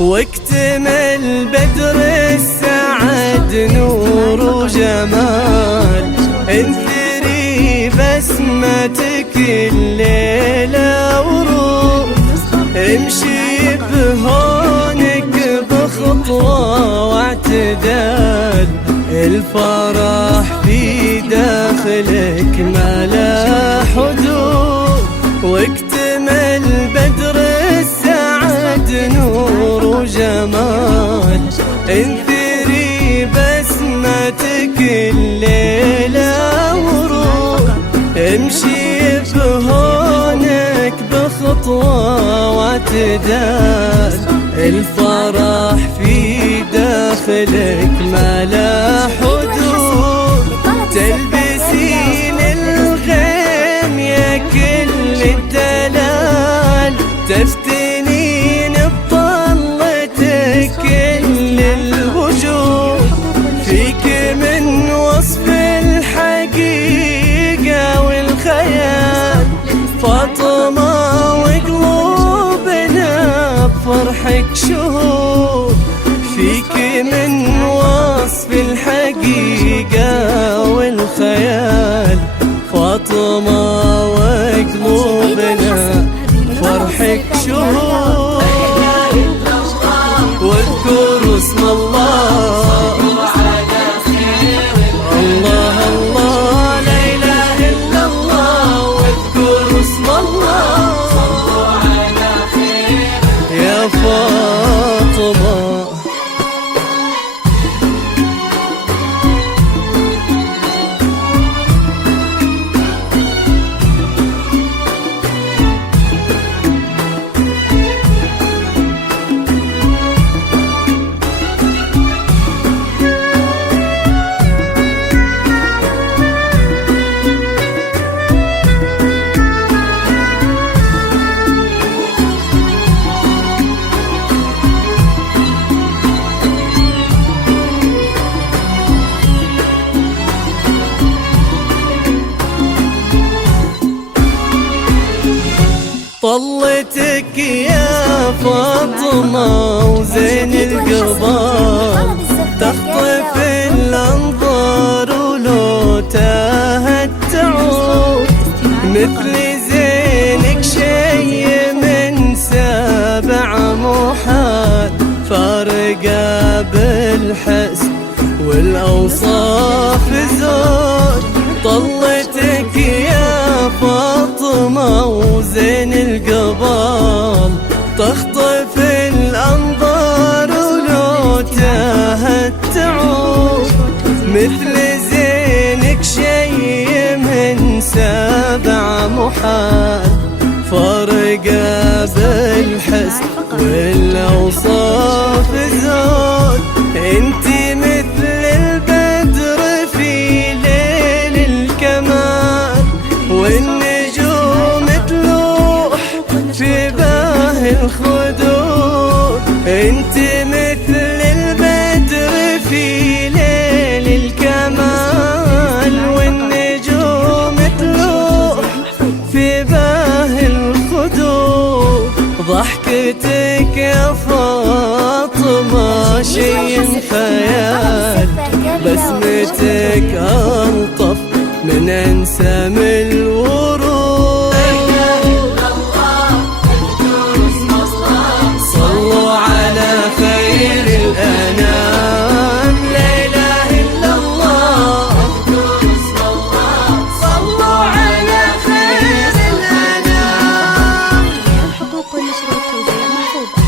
واكتمل بدر السعد نور وجمال، انثري بسمتك الليلة وروح، امشي بهونك بخطوة واعتدال، الفرح في داخلك ما له حدود. واكتمل بدر السعد نور وجمال، انثري بسمتك الليلة وروح، امشي بهونك بخطوة واعتدال، الفرح في داخلك ما له حدود. تلبسين الغيم يا كل الدلال، تفتنين بطلتك كل الوجود، فيك من وصف الحقيقة والخيال، فاطمة وقلوبنا بفرحك شهود، فيك من وصف الحقيقة والخيال، فاطمة وقلوبنا فرحك شهود. واذكر اسم الله، الله الله لا إله إلا الله، واذكر اسم الله يا فاطمة. طلتك يا فاطمة وزين القبال، تخطف الأنظار ولو تاهت تعود، مثل زينك شي من سبع محال، فارقة بالحسن والأوصاف زود. طلتك يا فاطمة وزين القبال، تخطف الأنظار ولو تاهت تعود، مثل زينك شي من سبع محال، فارقة بالحسن والأوصاف زود. انتي مثل البدر في ليل الكمال، والنجوم تلوح في باهي الخدود، انتي مثل البدر في ليل الكمال، والنجوم تلوح في باهي الخدود. ضحكتك يا فاطمة ما شي خيال، بسمتك ألطف من أنسم الورود. صلوا على خير الأنام، لا إله إلا الله. صلوا على خير الأنام. حقوق النشر والتوزيع محفوظة.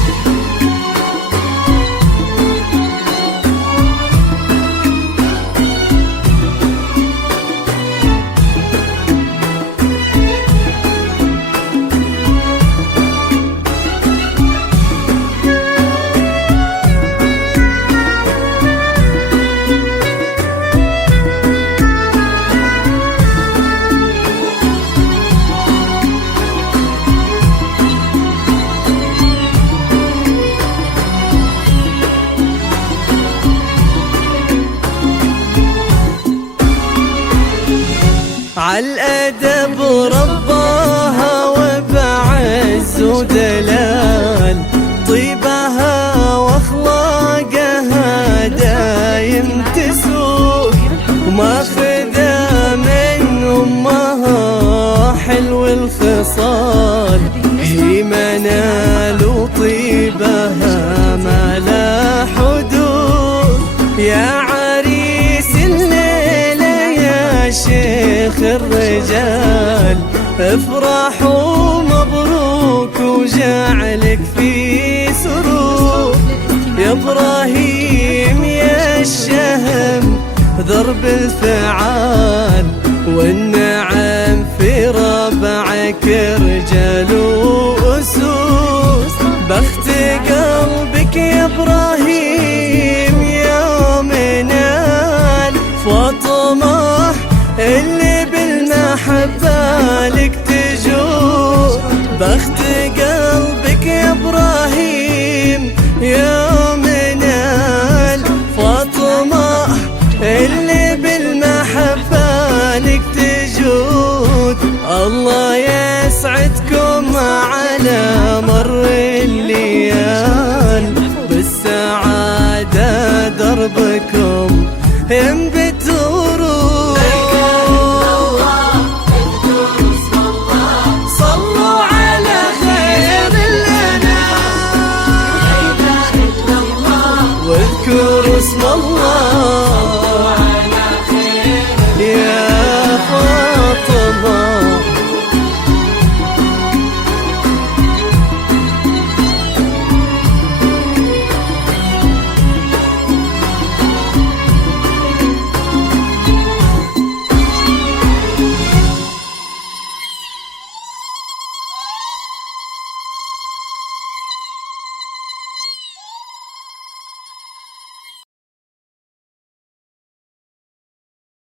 عالأدب رباها وبعز ودلال، طيبها واخلاقها دايم تسوق، وماخذة من امها حلو الخصال، هي منال وطيبها ما لا حدود. يا عريس الليلة يا شيخ الرجال، افرح ومبروك وجعلك في سرور. يا ابراهيم يا الشهم ضرب الفعال، والنعم في ربعك رجال وأسود. بخت قلبك يا ابراهيم يا منال، فاطمة اللي بالمحبة لك تجود. بخت قلبك يا ابراهيم يا منال، فاطمة اللي بالمحبة لك تجود. الله يسعدكم على مر الليال، بالسعادة دربكم ينبت ورود. صلوا على خير الأنام، واذكروا اسم الله.